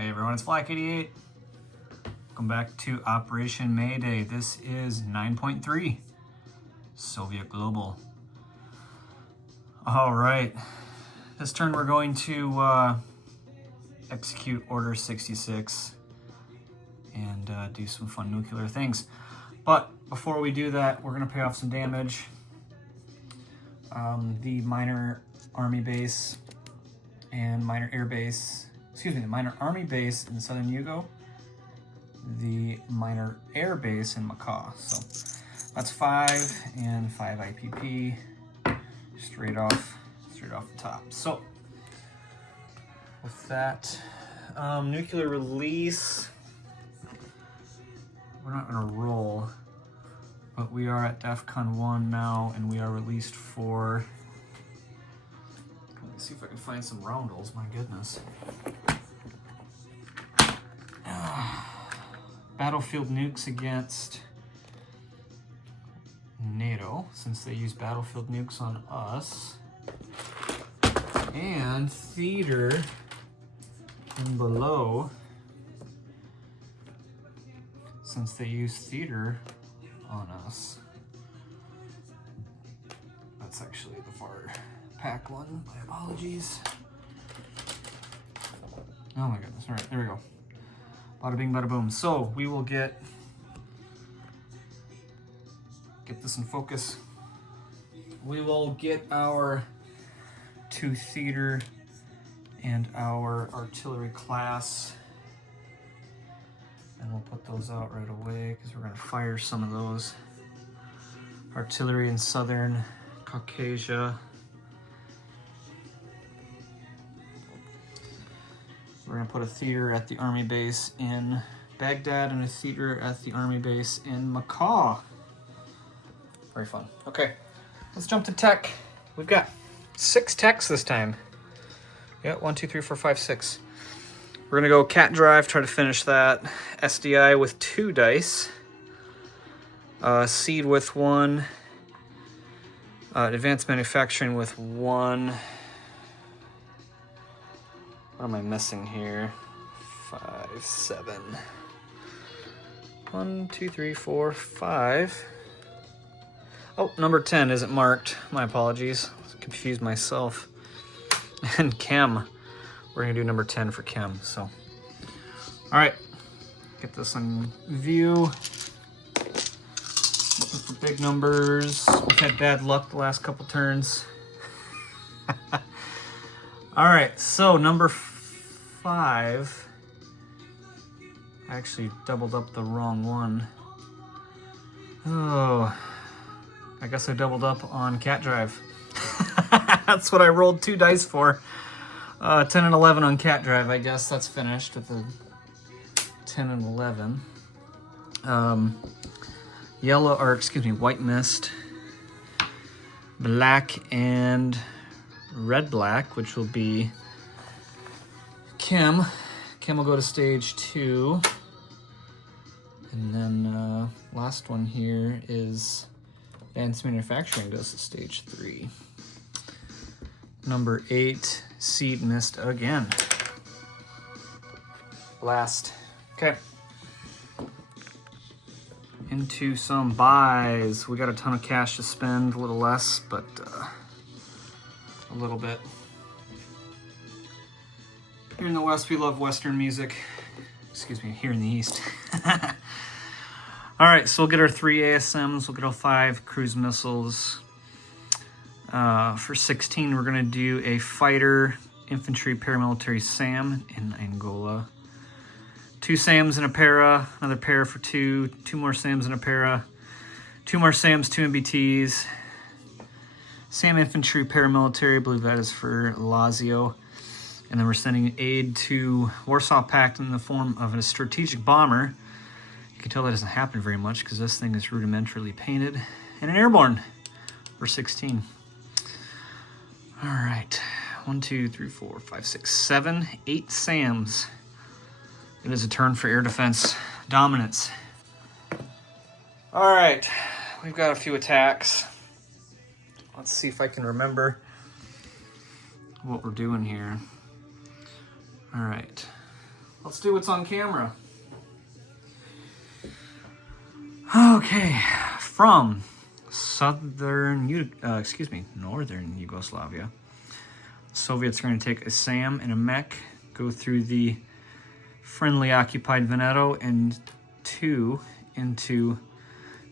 Hey everyone, it's Black88. Welcome back to Operation Mayday. This is 9.3, Soviet Global. All right, this turn we're going to execute Order 66 and do some fun nuclear things. But before we do that, we're gonna pay off some damage. The minor army base and minor air base, the minor army base in southern Yugo, the minor air base in Macaw. So that's 5 and 5 IPP straight off the top. So with that, nuclear release, we're not gonna roll, but we are at DEFCON 1 now, and we are released for, let me see if I can find some roundels, my goodness. Battlefield nukes against NATO, since they use battlefield nukes on us. And theater and below, since they use theater on us. That's actually the VAR pack one, my apologies. Oh my goodness, all right, there we go. Bada bing, bada boom. So we will get this in focus. We will get our 2 theater and our artillery class, and we'll put those out right away because we're going to fire some of those. Artillery in southern Caucasia. We're going to put a theater at the army base in Baghdad and a theater at the army base in Macaw. Very fun. Okay, let's jump to tech. We've got 6 techs this time. Yeah, 1, 2, 3, 4, 5, 6. We're going to go cat drive, try to finish that. SDI with 2 dice. Seed with 1. Advanced manufacturing with 1. What am I missing here? 5, 7. 1, 2, 3, 4, 5. Oh, number 10 isn't marked. My apologies. Confused myself. And chem. We're gonna do number 10 for chem. So, all right. Get this on view. Looking for big numbers. We've had bad luck the last couple turns. All right, so number 5, I actually doubled up the wrong one. Oh, I guess I doubled up on cat drive. That's what I rolled 2 dice for. 10 and 11 on cat drive. I guess that's finished with the 10 and 11. White mist, black and red black, which will be Kim. Kim will go to stage 2. And then last one here is advanced manufacturing goes to stage 3. Number 8, seed mist again. Last. Okay. Into some buys. We got a ton of cash to spend, a little less, but a little bit. Here in the West, we love Western music. Excuse me, here in the East. All right, so we'll get our 3 ASMs, we'll get our 5 cruise missiles. For 16, we're gonna do a fighter, infantry, paramilitary SAM in Angola. 2 SAMs and a para, another para for 2, 2 more SAMs and a para, 2 more SAMs, 2 MBTs. SAM infantry, paramilitary, I believe that is for Lazio. And then we're sending aid to Warsaw Pact in the form of a strategic bomber. You can tell that doesn't happen very much because this thing is rudimentarily painted. And an airborne for 16. All right, 1, 2, 3, 4, 5, 6, 7, 8 SAMs. It is a turn for air defense dominance. All right, we've got a few attacks. Let's see if I can remember what we're doing here. All right, Let's do what's on camera. Okay, from northern Yugoslavia, Soviets are going to take a SAM and a mech, go through the friendly occupied Veneto, and 2 into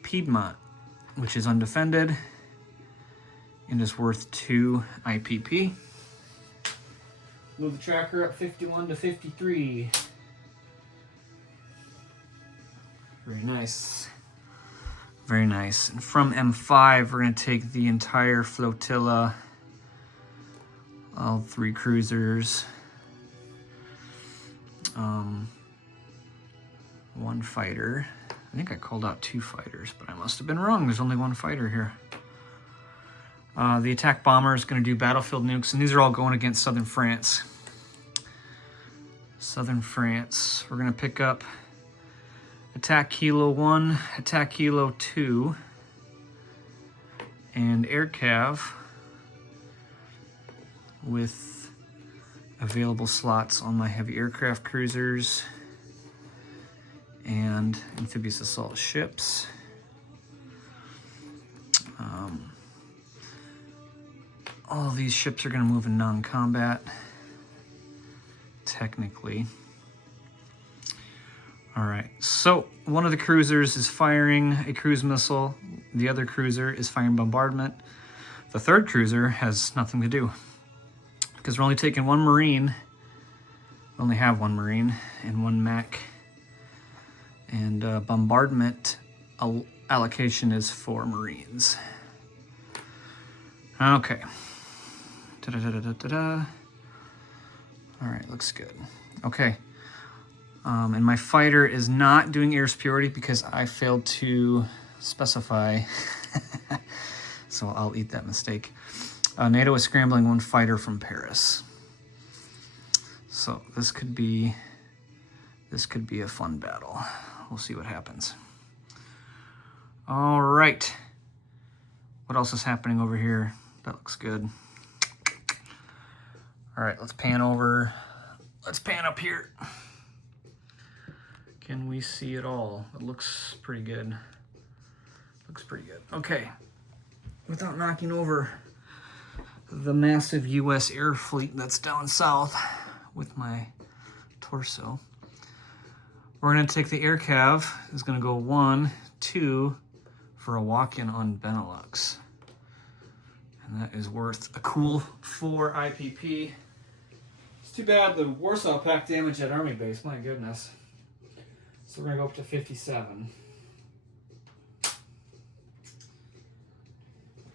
Piedmont, which is undefended and is worth 2 IPP. Move the tracker up 51 to 53. Very nice. Very nice. And from M5, we're going to take the entire flotilla, all 3 cruisers, 1 fighter. I think I called out 2 fighters, but I must have been wrong. There's only 1 fighter here. The attack bomber is going to do battlefield nukes, and these are all going against southern France. Southern France. We're going to pick up Attack Kilo 1, Attack Kilo 2, and Air Cav with available slots on my heavy aircraft cruisers and amphibious assault ships. All of these ships are going to move in non-combat, technically. All right, so one of the cruisers is firing a cruise missile. The other cruiser is firing bombardment. The third cruiser has nothing to do because we're only taking 1 Marine. We only have 1 Marine and 1 mech. And bombardment allocation is 4 Marines. Okay. Da-da-da-da-da-da. All right, looks good. Okay. And my fighter is not doing air superiority because I failed to specify. So I'll eat that mistake. NATO is scrambling 1 fighter from Paris. So this could be a fun battle. We'll see what happens. All right. What else is happening over here? That looks good. All right, let's pan over. Let's pan up here. Can we see it all? It looks pretty good. Looks pretty good. Okay. Without knocking over the massive U.S. air fleet that's down south with my torso, we're going to take the air cav. It's going to go 1, 2 for a walk-in on Benelux. And that is worth a cool 4 IPP. It's too bad the Warsaw Pact damaged that army base. My goodness. So we're going to go up to 57.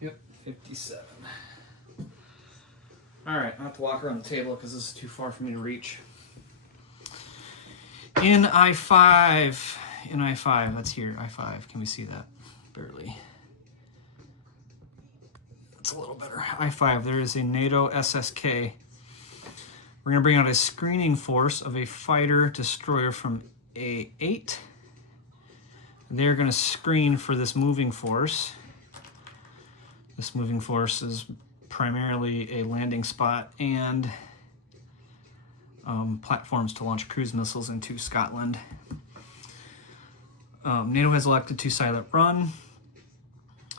Yep, 57. All right, I have to walk around the table because this is too far for me to reach. In I-5, that's here, I-5. Can we see that? Barely. That's a little better. I-5, there is a NATO SSK. We're going to bring out a screening force of a fighter destroyer from A8. They're going to screen for this moving force. This moving force is primarily a landing spot and platforms to launch cruise missiles into Scotland. NATO has elected to silent run.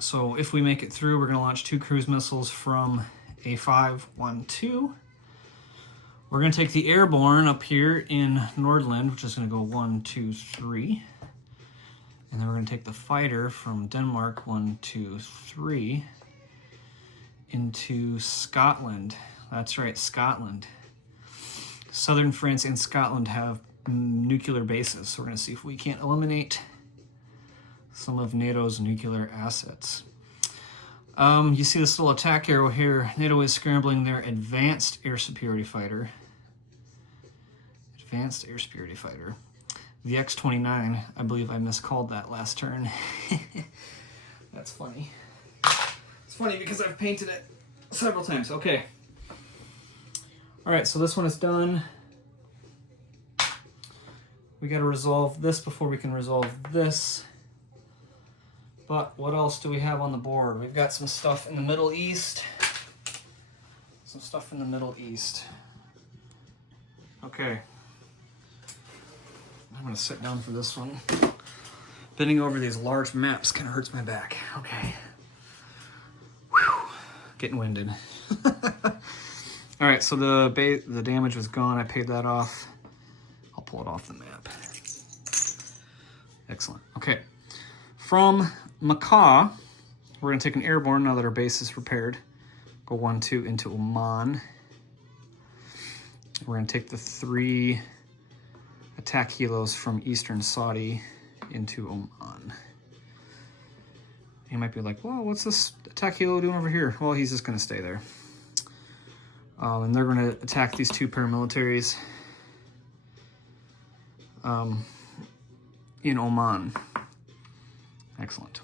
So if we make it through, we're going to launch 2 cruise missiles from A5, 1, 2. We're going to take the airborne up here in Nordland, which is going to go 1, 2, 3. And then we're going to take the fighter from Denmark, 1, 2, 3, into Scotland. That's right, Scotland. Southern France and Scotland have nuclear bases, so we're going to see if we can't eliminate some of NATO's nuclear assets. You see this little attack arrow here. NATO is scrambling their advanced air superiority fighter. Advanced air superiority fighter. The X-29, I believe I miscalled that last turn. That's funny. It's funny because I've painted it several times. Okay. All right, so this one is done. We got to resolve this before we can resolve this. But what else do we have on the board? We've got some stuff in the Middle East. Okay. I'm gonna sit down for this one. Bending over these large maps kind of hurts my back. Okay. Whew. Getting winded. All right, so the damage was gone. I paid that off. I'll pull it off the map. Excellent. Okay. From Macaw, we're going to take an airborne now that our base is repaired. Go 1-2 into Oman. We're going to take the 3 attack helos from Eastern Saudi into Oman. You might be like, whoa, what's this attack helo doing over here? Well, he's just going to stay there. And they're going to attack these 2 paramilitaries in Oman. Excellent.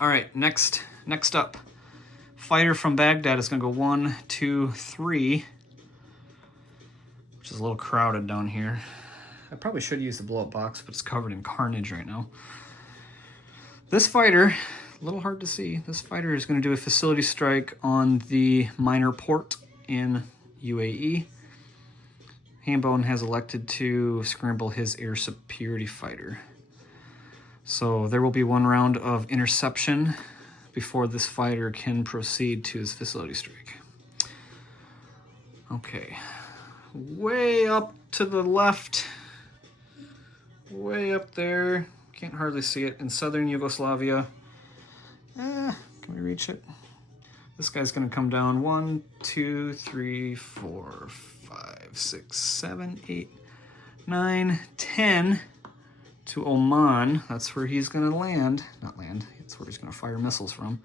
All right, next up. Fighter from Baghdad is going to go 1, 2, 3, which is a little crowded down here. I probably should use the blow-up box, but it's covered in carnage right now. This fighter, a little hard to see, this fighter is going to do a facility strike on the minor port in UAE. Hambone has elected to scramble his air superiority fighter. So there will be 1 round of interception before this fighter can proceed to his facility strike. Okay, way up to the left, way up there, can't hardly see it, in southern Yugoslavia. Can we reach it? This guy's gonna come down 1, 2, 3, 4, 5, 6, 7, 8, 9, 10 to Oman. That's where he's gonna land. Not land, that's where he's gonna fire missiles from.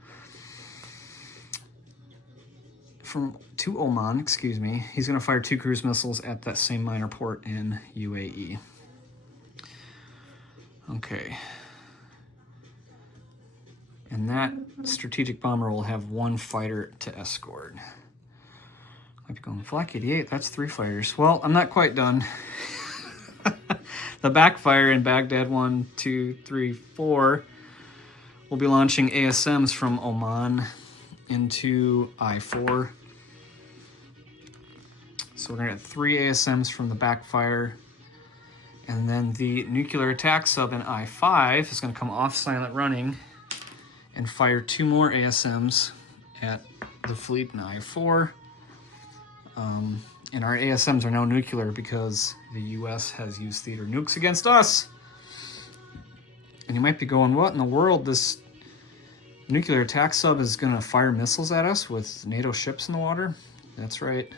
To Oman, excuse me. He's gonna fire 2 cruise missiles at that same minor port in UAE. Okay. And that strategic bomber will have 1 fighter to escort. I'd be going, Flak 88, that's 3 fighters. Well, I'm not quite done. The backfire in Baghdad 1, 2, 3, 4 will be launching ASMs from Oman into I-4. So we're gonna get 3 ASMs from the backfire. And then the nuclear attack sub in I-5 is gonna come off silent running and fire 2 more ASMs at the fleet in I-4. And our ASMs are now nuclear because the US has used theater nukes against us. And you might be going, what in the world? This nuclear attack sub is gonna fire missiles at us with NATO ships in the water? That's right.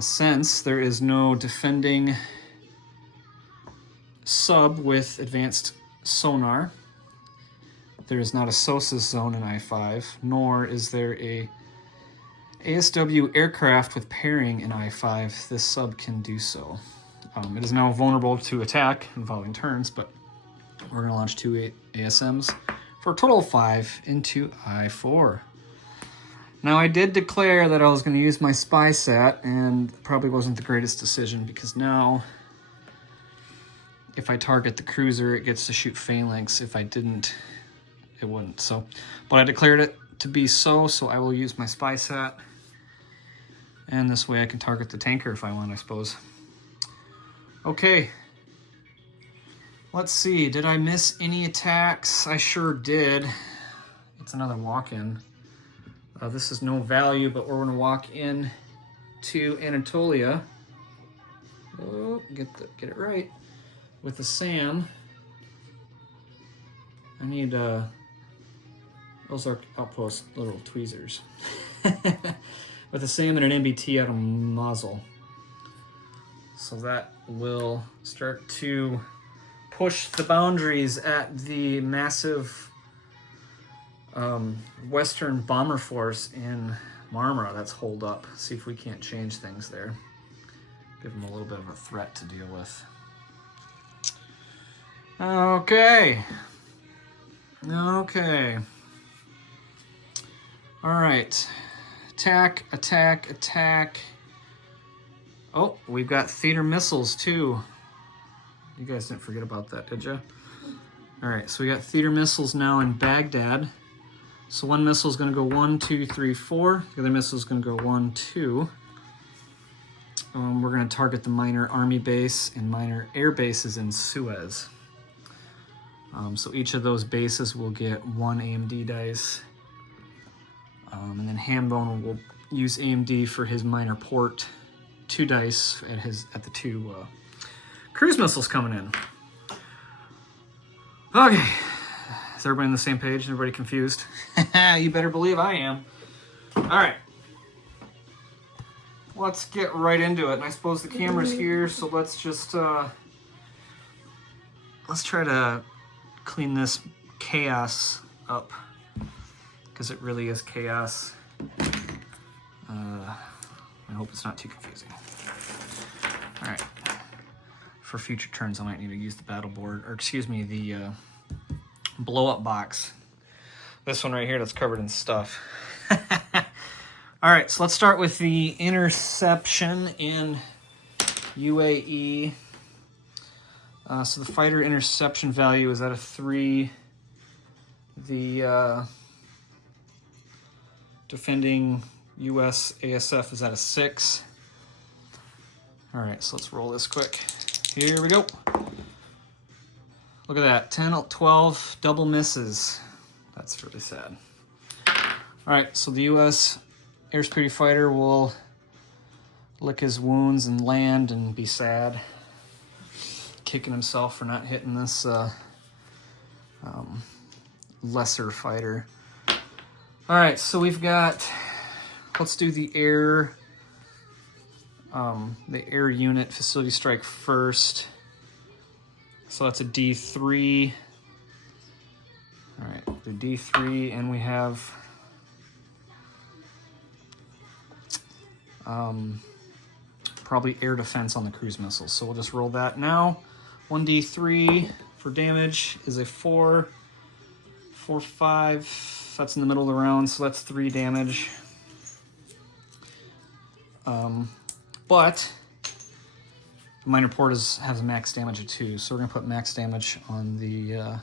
Since there is no defending sub with advanced sonar, there is not a SOSUS zone in I-5, nor is there a ASW aircraft with pairing in I-5. This sub can do so. It is now vulnerable to attack involving turns, but we're going to launch 2 ASMs for a total of 5 into I-4. Now, I did declare that I was going to use my spy sat, and probably wasn't the greatest decision, because now if I target the cruiser, it gets to shoot phalanx. If I didn't, it wouldn't. So, but I declared it to be so I will use my spy sat. And this way I can target the tanker if I want, I suppose. Okay. Let's see, did I miss any attacks? I sure did. It's another walk-in. This is no value, but we're gonna walk in to Anatolia. Oh, get it right. With the SAM. I need, those are outpost little tweezers. With a SAM and an NBT out of muzzle. So that will start to push the boundaries at the massive Western bomber force in Marmara that's holed up. See if we can't change things there. Give them a little bit of a threat to deal with. Okay. Okay. All right. Attack, attack, attack. Oh, we've got theater missiles too. You guys didn't forget about that, did you? All right, so we got theater missiles now in Baghdad. So one missile is going to go 1, 2, 3, 4. The other missile is going to go 1, 2. we're going to target the minor Army base and minor air bases in Suez. So each of those bases will get 1 AMD dice. And then Hambone will use AMD for his minor port, 2 dice at the 2 cruise missiles coming in. Okay, is everybody on the same page? Everybody confused? You better believe I am. All right, let's get right into it. And I suppose the camera's here, so let's just let's try to clean this chaos up, because it really is chaos. I hope it's not too confusing. All right. For future turns, I might need to use the battle board, or excuse me, the blow-up box. This one right here that's covered in stuff. All right, so let's start with the interception in UAE. So the fighter interception value is at a 3. The defending US ASF is at a 6. All right, so let's roll this quick. Here we go. Look at that, 10, 12 double misses. That's really sad. All right, so the US air superiority fighter will lick his wounds and land and be sad, kicking himself for not hitting this lesser fighter. All right, so we've got, let's do the air unit facility strike first. So that's a D3. All right, the D3, and we have probably air defense on the cruise missiles. So we'll just roll that now. 1D3 for damage is a 4. 4, 5. That's in the middle of the round, so that's 3 damage. But the minor port has a max damage of 2, so we're gonna put max damage on the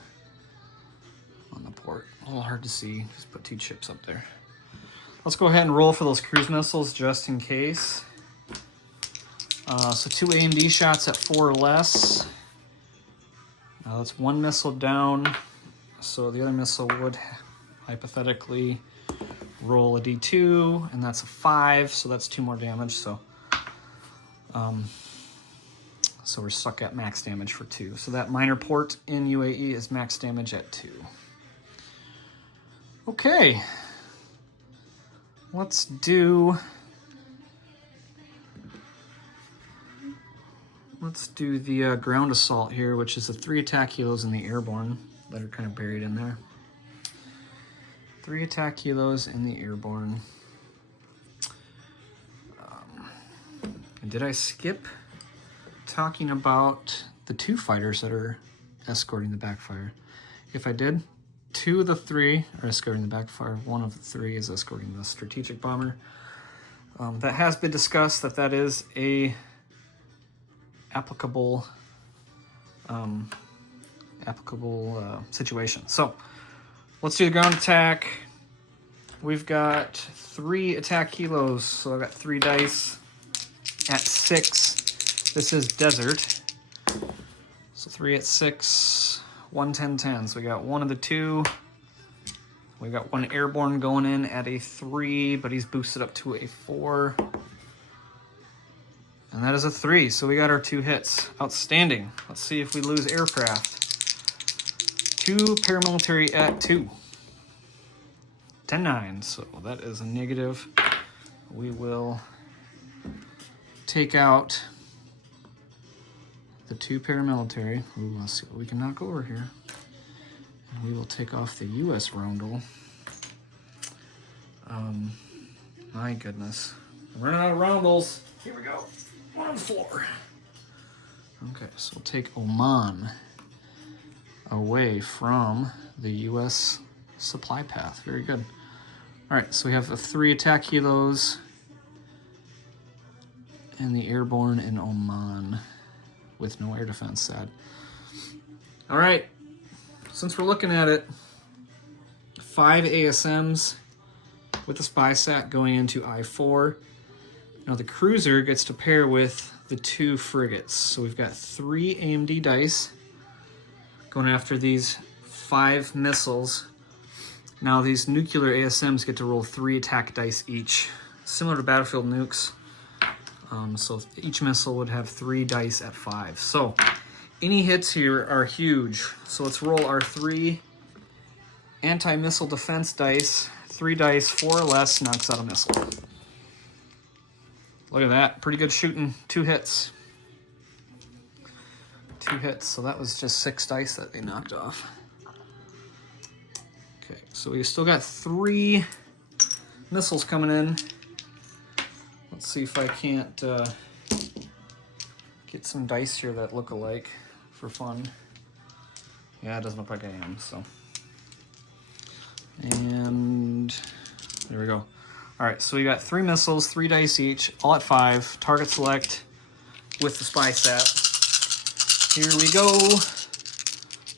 port. A little hard to see. Just put 2 chips up there. Let's go ahead and roll for those cruise missiles just in case. So 2 AMD shots at 4 or less. Now that's 1 missile down. So the other missile would hypothetically roll a D2, and that's a 5. So that's 2 more damage. So we're stuck at max damage for 2. So that minor port in UAE is max damage at 2. Okay. Let's do the ground assault here, which is the 3 attack kilos in the airborne that are kind of buried in there. 3 attack kilos in the airborne. And did I skip talking about the 2 fighters that are escorting the backfire? If I did, 2 of the 3 are escorting the backfire. 1 of the 3 is escorting the strategic bomber. That has been discussed, that is a applicable situation. So let's do the ground attack. We've got 3 attack kilos, so I've got 3 dice at 6. This is desert. So 3 at 6, 1, 10, 10. So we got 1 of the 2. We got 1 airborne going in at a 3, but he's boosted up to a 4. And that is a 3, so we got our 2 hits. Outstanding. Let's see if we lose aircraft. 2 paramilitary at 2. 10-9, so that is a negative. We will take out the 2 paramilitary. Ooh, let's see what we can knock over here. And we will take off the US roundel. My goodness. I'm running out of roundels. Here we go. 1 on the floor. Okay, so we'll take Oman away from the US supply path. Very good. All right, so we have a 3 attack kilos and the airborne in Oman with no air defense, sad. All right, since we're looking at it, 5 ASMs with the spy sat going into I-4. Now the cruiser gets to pair with the 2 frigates. So we've got 3 AMD dice going after these 5 missiles. Now these nuclear ASMs get to roll 3 attack dice each, similar to battlefield nukes. So each missile would have 3 dice at 5. So any hits here are huge. So let's roll our 3 anti-missile defense dice. 3 dice, 4 or less, knocks out a missile. Look at that, pretty good shooting. 2 hits. 2 hits, so that was just 6 dice that they knocked off. Okay, so we still got 3 missiles coming in. Let's see if I can't get some dice here that look alike for fun. Yeah, it doesn't look like I am, so. And there we go. All right, so we got 3 missiles, 3 dice each, all at 5. Target select with the spy sat. Here we go.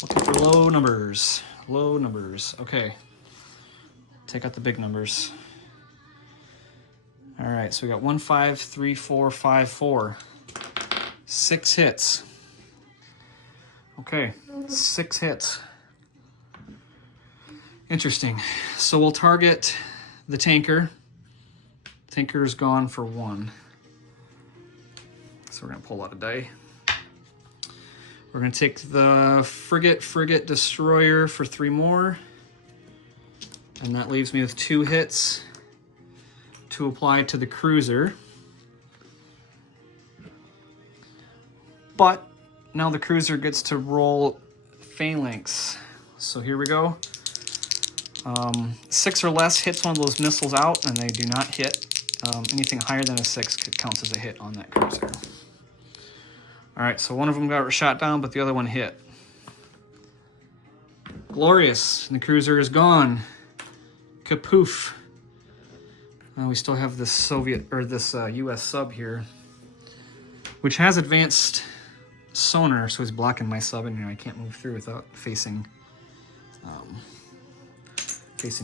Looking for low numbers. Low numbers. Okay. Take out the big numbers. All right, so we got 1, 5, 3, 4, 5, 4. 6 hits. Okay, 6 hits. Interesting. So we'll target the tanker. Tanker's gone for 1. So we're gonna pull out a die. We're gonna take the frigate destroyer for 3 more. And that leaves me with 2 hits to apply to the cruiser. But now the cruiser gets to roll phalanx. So here we go. 6 or less hits one of those missiles out, and they do not hit. Anything higher than a 6 counts as a hit on that cruiser. All right, so one of them got shot down, but the other one hit. Glorious, and the cruiser is gone. Kapoof. We still have this U.S. sub here, which has advanced sonar, so he's blocking my sub, and I can't move through without facing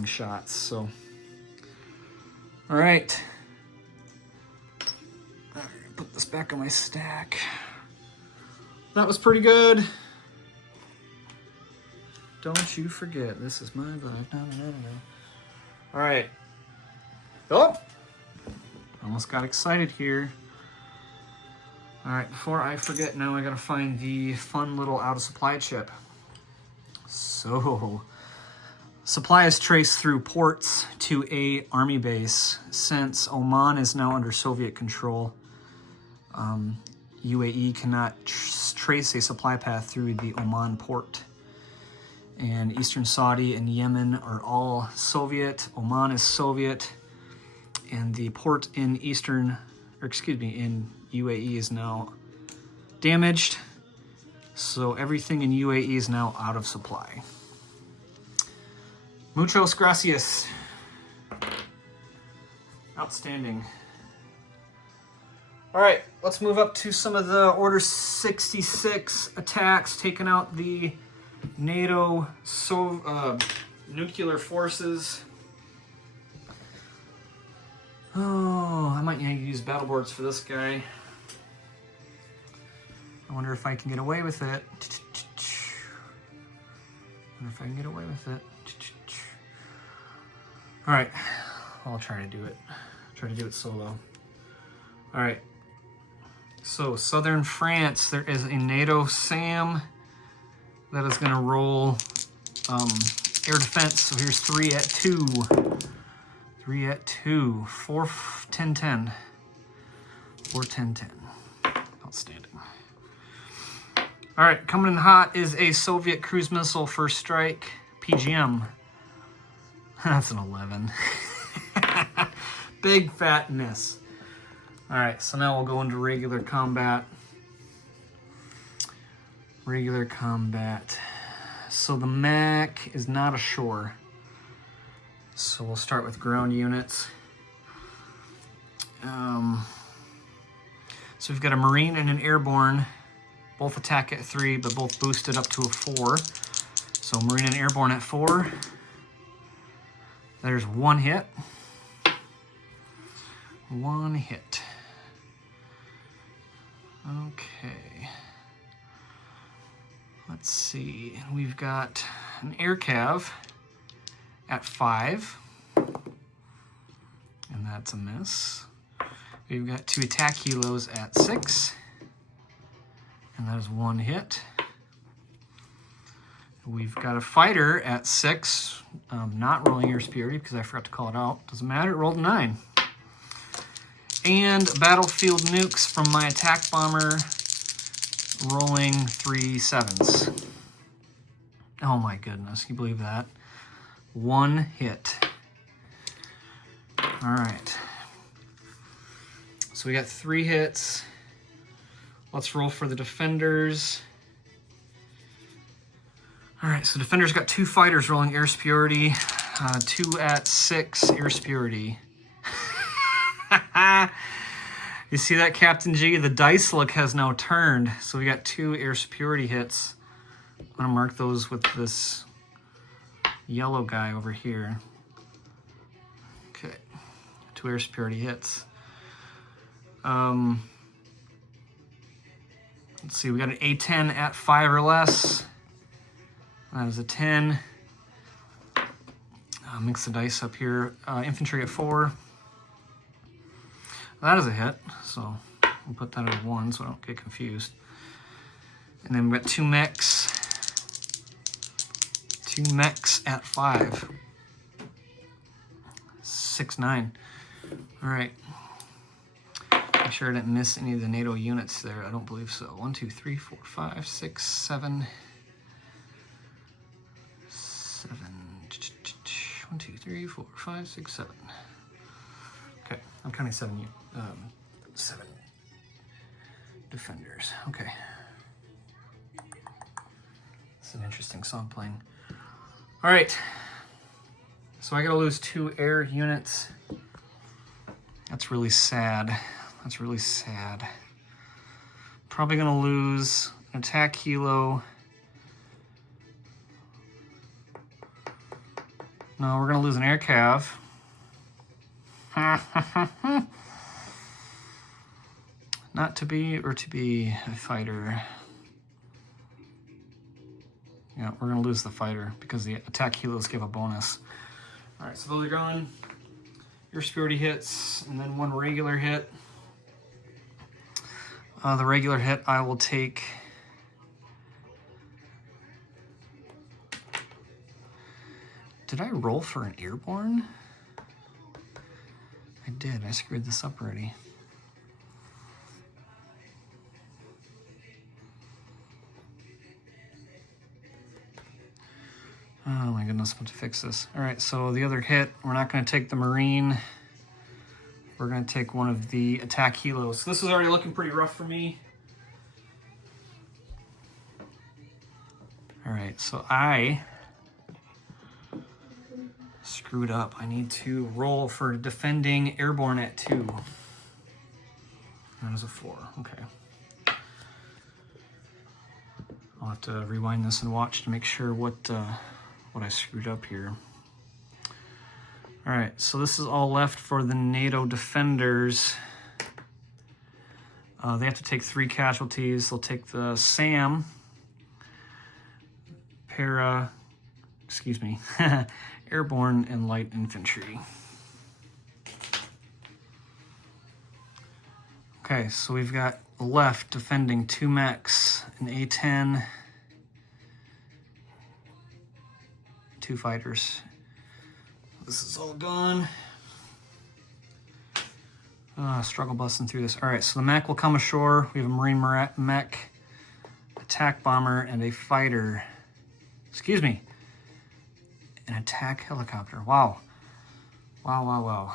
shots. So, all right. Put this back on my stack. That was pretty good. Don't you forget, this is my life. No. All right. Oh, almost got excited here. All right, before I forget, now I gotta find the fun little out of supply chip. So, supply is traced through ports to a army base. Since Oman is now under Soviet control, UAE cannot trace a supply path through the Oman port. And Eastern Saudi and Yemen are all Soviet. Oman is Soviet. And the port in in UAE is now damaged. So everything in UAE is now out of supply. Muchos gracias. Outstanding. All right, let's move up to some of the Order 66 attacks, taking out the NATO nuclear forces. Oh, I might need to use battle boards for this guy. I wonder if I can get away with it. All right, I'll try to do it. Try to do it solo. All right. So southern France, there is a NATO SAM that is going to roll air defense. So here's 3 at 2. 3 at 2. 4, 10, 10. 4, 10, 10. Outstanding. All right, coming in hot is a Soviet cruise missile first strike, PGM. That's an 11. Big fat miss. All right, so now we'll go into regular combat. Regular combat. So the MAC is not ashore. So we'll start with ground units. So we've got a Marine and an Airborne. Both attack at 3, but both boosted up to a 4. So Marine and Airborne at 4. There's 1 hit. 1 hit. Okay. Let's see. We've got an air cav at 5. And that's a miss. We've got 2 attack helos at 6. And that is 1 hit. We've got a fighter at 6. Not rolling your superiority because I forgot to call it out. Doesn't matter, it rolled a 9. And battlefield nukes from my attack bomber, rolling 3 7s. Oh my goodness, can you believe that? 1 hit. All right. So we got 3 hits. Let's roll for the defenders. All right, so defenders got 2 fighters rolling air superiority, 2 at 6 air superiority. You see that, Captain G? The dice luck has now turned. So we got 2 air superiority hits. I'm gonna mark those with this yellow guy over here. Okay, 2 air superiority hits. Let's see, we got an A10 at 5 or less. That is a 10. Mix the dice up here. Infantry at 4. That is a hit, so we'll put that at 1 so I don't get confused. And then we've got 2 mechs. 2 mechs at 5. 6, 9. All right. Make sure I didn't miss any of the NATO units there. I don't believe so. 1, 2, 3, 4, 5, 6, 7. 7. 1, 2, 3, 4, 5, 6, 7. Okay, I'm counting 7 defenders. Okay. It's an interesting song playing. All right. So I gotta lose 2 air units. That's really sad. That's really sad. Probably gonna lose an attack helo. No, we're gonna lose an air cav. Not to be or to be a fighter. Yeah, we're gonna lose the fighter because the attack helos give a bonus. All right, so those are gone. Your superiority hits, and then 1 regular hit. The regular hit I will take. Did I roll for an airborne? I did. I screwed this up already. Oh my goodness, I'm going to fix this. All right, so the other hit, we're not going to take the Marine. We're going to take one of the attack helos. So this is already looking pretty rough for me. All right, so I screwed up. I need to roll for defending airborne at 2. That is a 4. Okay. I'll have to rewind this and watch to make sure what I screwed up here. All right, so this is all left for the NATO defenders. They have to take 3 casualties. They'll take the SAM, airborne and light infantry. Okay, so we've got left defending 2 mechs, an A10, 2 fighters. This is all gone. Struggle busting through this. All right, so the mech will come ashore. We have a Marine mech, attack bomber, and a fighter. Excuse me. An attack helicopter. Wow. Wow, wow, wow.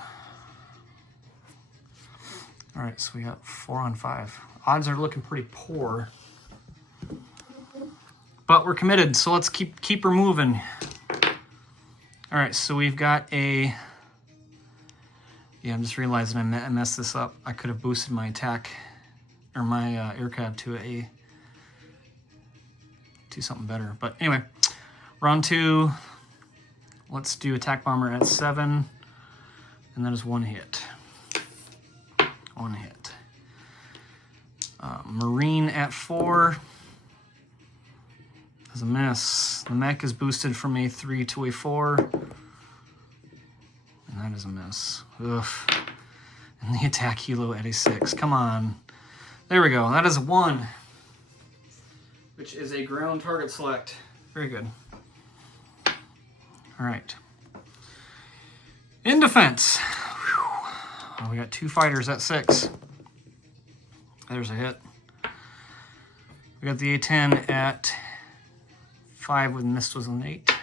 All right, so we got 4 on 5. Odds are looking pretty poor. But we're committed, so let's keep her moving. All right, so we've got a... Yeah, I'm just realizing I messed this up. I could have boosted my attack, or my air cab to something better. But anyway, round 2. Let's do attack bomber at 7, and that is 1 hit. 1 hit. Marine at 4. That's a miss. The mech is boosted from a 3 to a 4. And that is a miss. Ugh. And the attack helo at a 6. Come on. There we go. That is a 1. Which is a ground target select. Very good. All right. In defense. Oh, we got 2 fighters at 6. There's a hit. We got the A-10 at 5 with missed was an 8.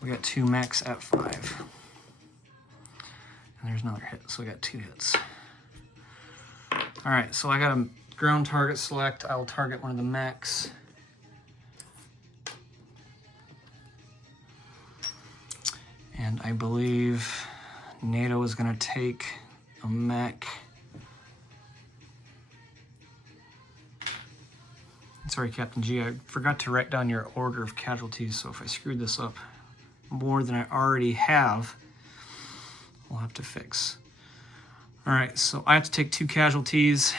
We got 2 mechs at 5. And there's another hit, so we got 2 hits. All right, so I got a ground target select. I will target one of the mechs. And I believe NATO is going to take a mech. Sorry, Captain G, I forgot to write down your order of casualties, so if I screwed this up more than I already have, we'll have to fix. All right, so I have to take 2 casualties.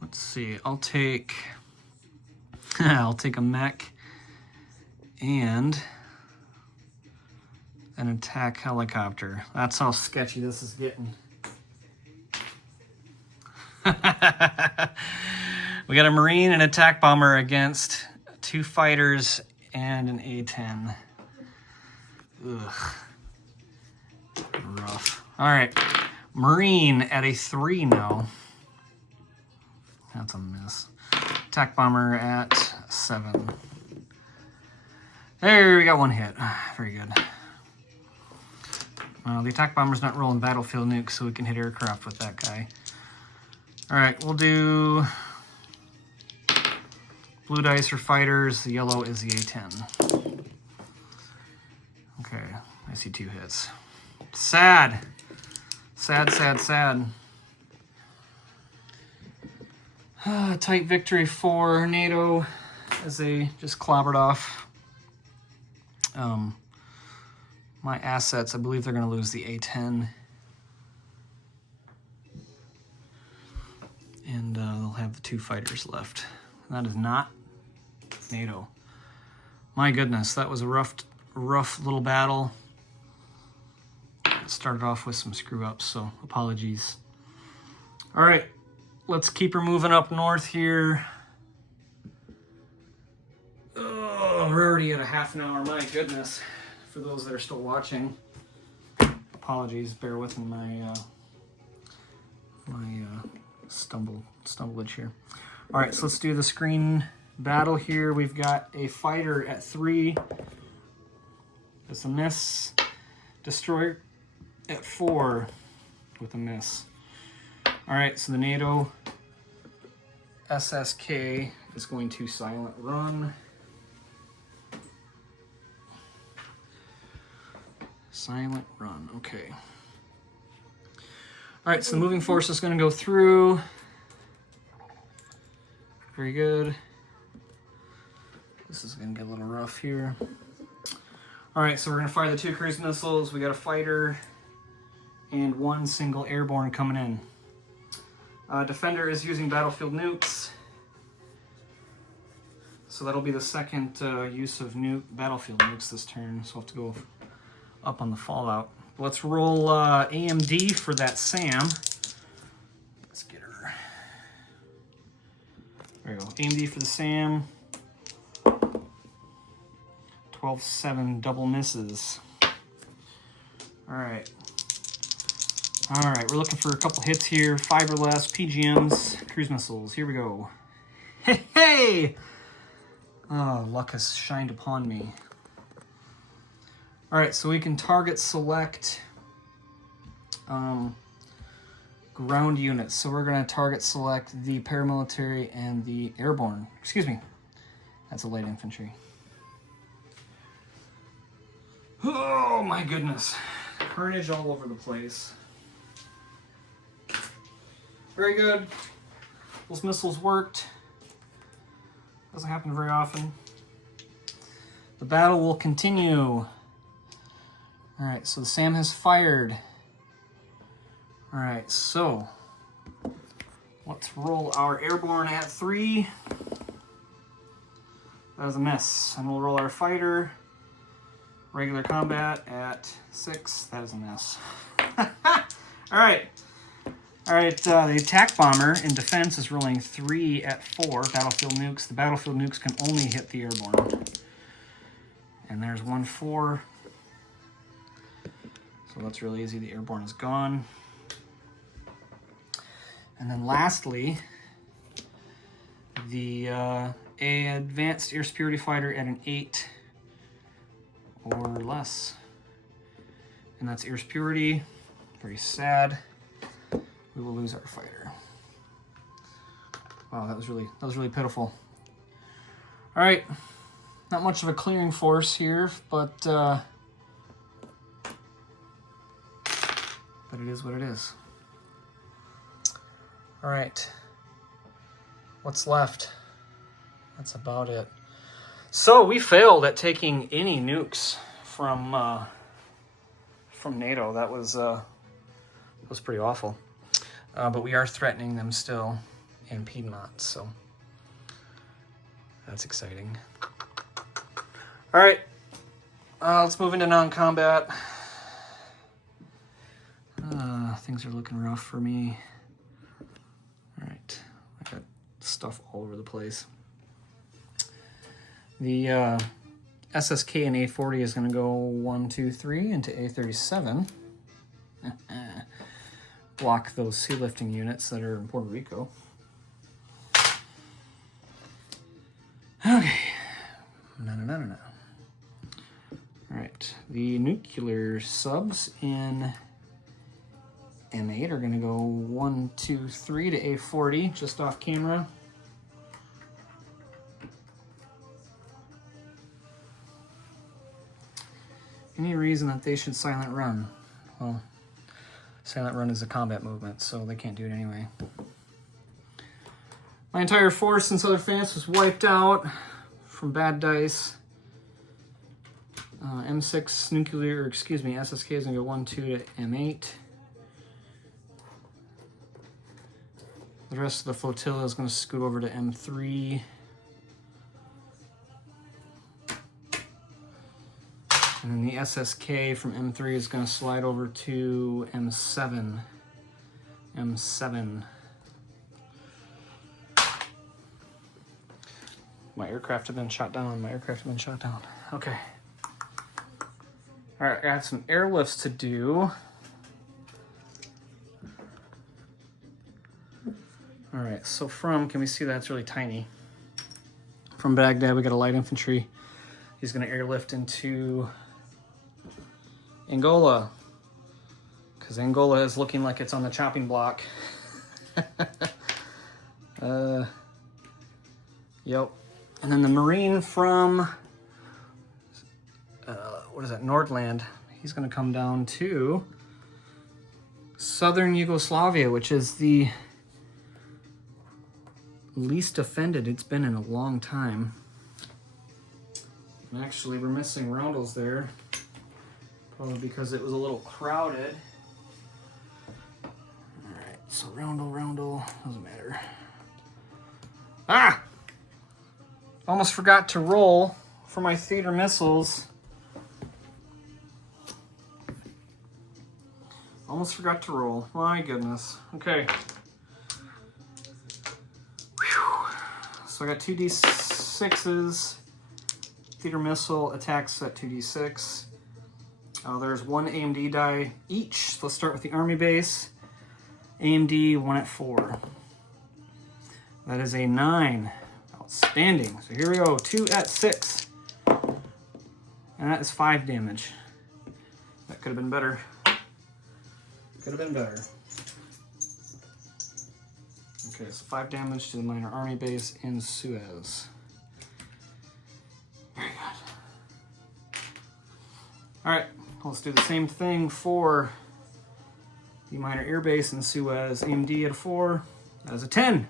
Let's see, I'll take a mech and an attack helicopter. That's how sketchy this is getting. We got a Marine and attack bomber against 2 fighters and an A-10. Ugh. Rough. All right. Marine at a 3 now. That's a miss. Attack bomber at 7. There, we got 1 hit. Very good. The attack bomber's not rolling battlefield nukes, so we can hit aircraft with that guy. All right, we'll do blue dice for fighters. The yellow is the A-10. Okay, I see 2 hits. Sad. Sad, sad, sad. Tight victory for NATO as they just clobbered off my assets. I believe they're going to lose the A-10. And they'll have the 2 fighters left. That is not NATO. My goodness, that was a rough little battle. It started off with some screw-ups, so apologies. All right, let's keep her moving up north here. Oh, we're already at a half an hour. My goodness. For those that are still watching, apologies. Bear with me. My stumblage here. All right, so let's do the screen battle here. We've got a fighter at 3. That's a miss. Destroyer at 4 with a miss. All right, so the NATO SSK is going to silent run. Silent run, okay. All right, so the moving force is going to go through. Very good. This is going to get a little rough here. All right, so we're going to fire the 2 cruise missiles. We got a fighter and 1 single airborne coming in. Defender is using battlefield nukes. So that'll be the second use of battlefield nukes this turn. So we'll have to go up on the fallout. Let's roll AMD for that SAM. Let's get her. There we go. AMD for the SAM. 12-7 double misses. All right. All right, we're looking for a couple hits here. 5 or less. PGMs, cruise missiles. Here we go. Hey, hey! Oh, luck has shined upon me. All right, so we can target select ground units. So we're going to target select the paramilitary and the airborne. Excuse me, that's a light infantry. Oh my goodness, carnage all over the place. Very good. Those missiles worked. Doesn't happen very often. The battle will continue. All right, so the SAM has fired. All right, so Let's roll our airborne at 3. That was a miss. And we'll roll our fighter, regular combat at 6. That is a miss. All right. All right, the attack bomber in defense is rolling 3 at 4 battlefield nukes. The battlefield nukes can only hit the airborne. And there's 1 4. So that's really easy. The airborne is gone. And then lastly, the advanced air superiority fighter at an 8 or less. And that's air superiority. Very sad. We will lose our fighter. Wow, that was really pitiful. All right, not much of a clearing force here, but it is what it is. All right, what's left? That's about it. So we failed at taking any nukes from NATO. That was pretty awful. But we are threatening them still in Piedmont, so that's exciting. All right, let's move into non-combat. Things are looking rough for me. All right, I got stuff all over the place. The SSK and A40 is going to go 1, 2, 3 into A37. Block those sea lifting units that are in Puerto Rico. Okay. No. All right. The nuclear subs in M8 are going to go 1, 2, 3 to A40, just off camera. Any reason that they should silent run? Well, silent run is a combat movement, so they can't do it anyway. My entire force in Southern France was wiped out from bad dice. M6 nuclear, SSK is going to go 1, 2 to M8. The rest of the flotilla is going to scoot over to M3. And then the SSK from M3 is going to slide over to M7. M7. My aircraft have been shot down. Okay. All right, I got some airlifts to do. All right, so can we see that's really tiny? From Baghdad, we got a light infantry. He's going to airlift into Angola, because Angola is looking like it's on the chopping block. Yep. And then the Marine from, Nordland, he's going to come down to southern Yugoslavia, which is the least offended it's been in a long time. And actually, we're missing roundels there, probably because it was a little crowded. All right, so roundel, doesn't matter. Ah! Almost forgot to roll for my theater missiles. Almost forgot to roll. My goodness. Okay. Whew. So I got 2d6s. Theater missile attacks at 2d6. There's 1 AMD die each. So let's start with the army base. AMD 1 at 4. That is a 9. Outstanding. So here we go. 2 at 6. And that is 5 damage. That could have been better. Could have been better. Okay, so 5 damage to the minor army base in Suez. Very good. Alright, let's do the same thing for the minor air base in Suez. AMD at a 4. That is a 10.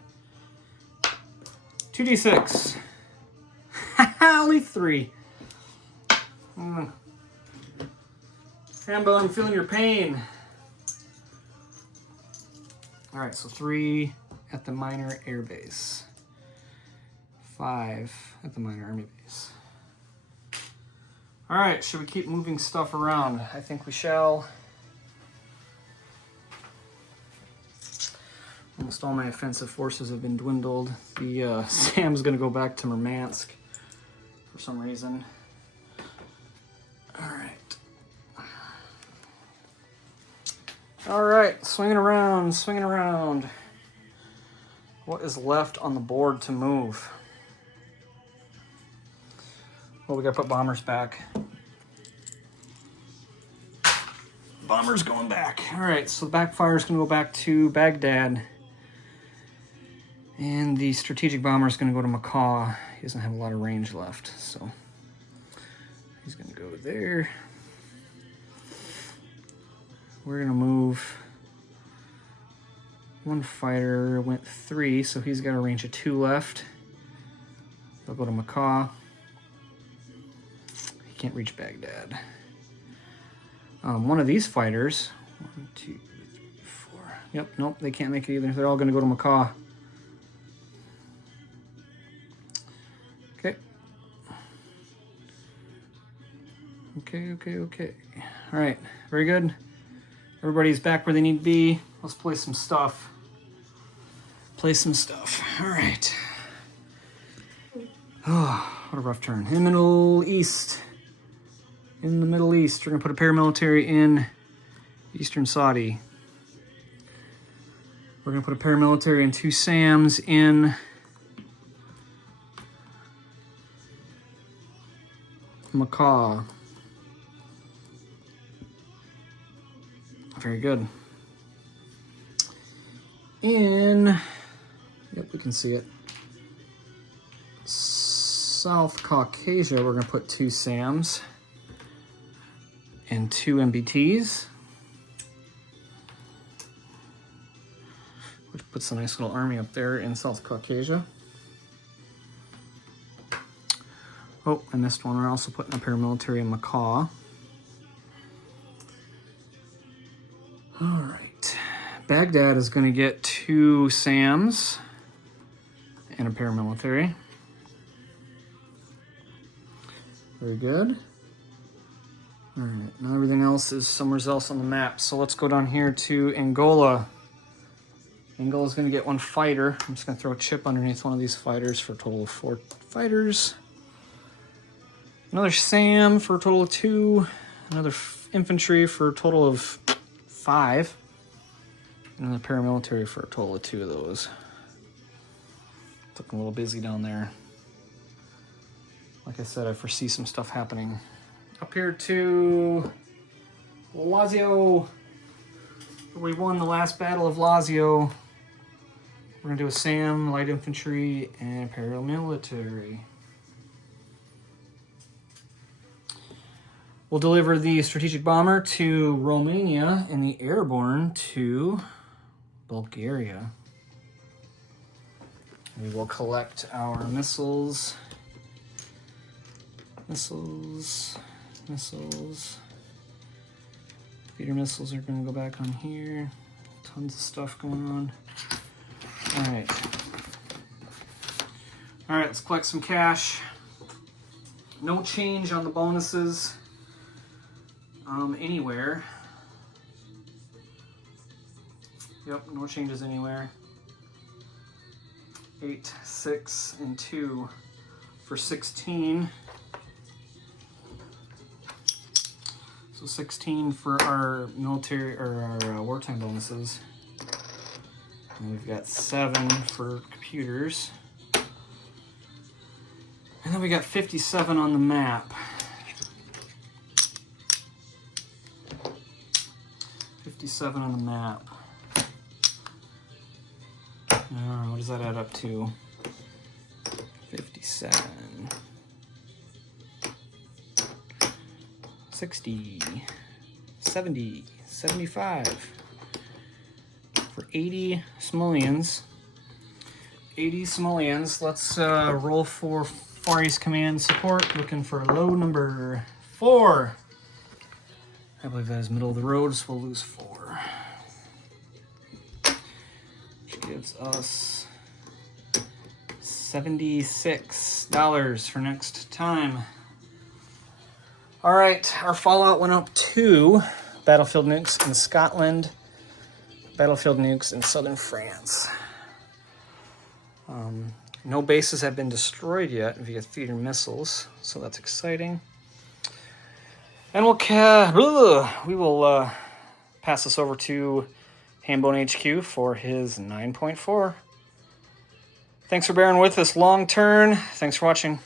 2d6. Only 3. Rambo, I'm feeling your pain. Alright, so 3 at the Minor Air Base. 5 at the Minor Army Base. All right, should we keep moving stuff around? I think we shall. Almost all my offensive forces have been dwindled. The Sam's gonna go back to Murmansk for some reason. All right. All right, swinging around, swinging around. What is left on the board to move? Well, we gotta put bombers back. Bombers going back. All right, so the backfire is gonna go back to Baghdad. And the strategic bomber is gonna go to Macaw. He doesn't have a lot of range left, so he's gonna go there. We're gonna move one fighter, went 3, so he's got a range of 2 left. They'll go to Macaw. He can't reach Baghdad. One of these fighters, 1, 2, 3, 4. Yep, nope, they can't make it either. They're all gonna go to Macaw. Okay. Okay. All right, very good. Everybody's back where they need to be. Let's play some stuff. All right. Oh, what a rough turn. In the Middle East. We're gonna put a paramilitary in Eastern Saudi. We're gonna put a paramilitary and 2 SAMs in Macaw. Very good. Yep, we can see it. South Caucasia, we're going to put 2 SAMs and 2 MBTs, which puts a nice little army up there in South Caucasia. Oh, I missed one. We're also putting a paramilitary in Macaw. All right. Baghdad is going to get 2 SAMs and a paramilitary. Very good. All right. Now everything else is somewhere else on the map. So let's go down here to Angola. Angola is going to get 1 fighter. I'm just going to throw a chip underneath one of these fighters for a total of 4 fighters. Another SAM for a total of 2. Another infantry for a total of 5. And another paramilitary for a total of 2 of those. It's looking a little busy down there. Like I said, I foresee some stuff happening. Up here to Lazio. We won the last battle of Lazio. We're going to do a SAM, light infantry, and paramilitary. We'll deliver the strategic bomber to Romania and the airborne to Bulgaria. We will collect our missiles. Missiles. Feeder missiles are going to go back on here. Tons of stuff going on. All right, let's collect some cash. No change on the bonuses anywhere. Yep, no changes anywhere. 8, 6, and 2 for 16. So 16 for our military or our wartime bonuses. And we've got 7 for computers. And then we got 57 on the map. 57 on the map. What does that add up to? 57. 60. 70. 75. For 80 simoleons. 80 simoleons. Let's roll for Far East Command support. Looking for low number 4. I believe that is middle of the road, so we'll lose 4. Should gives us $76 for next time. All right, our Fallout went up to battlefield nukes in Scotland, battlefield nukes in southern France. No bases have been destroyed yet via theater missiles, so that's exciting. And we will pass this over to Hambone HQ for his 9.4. Thanks for bearing with us. Long turn. Thanks for watching.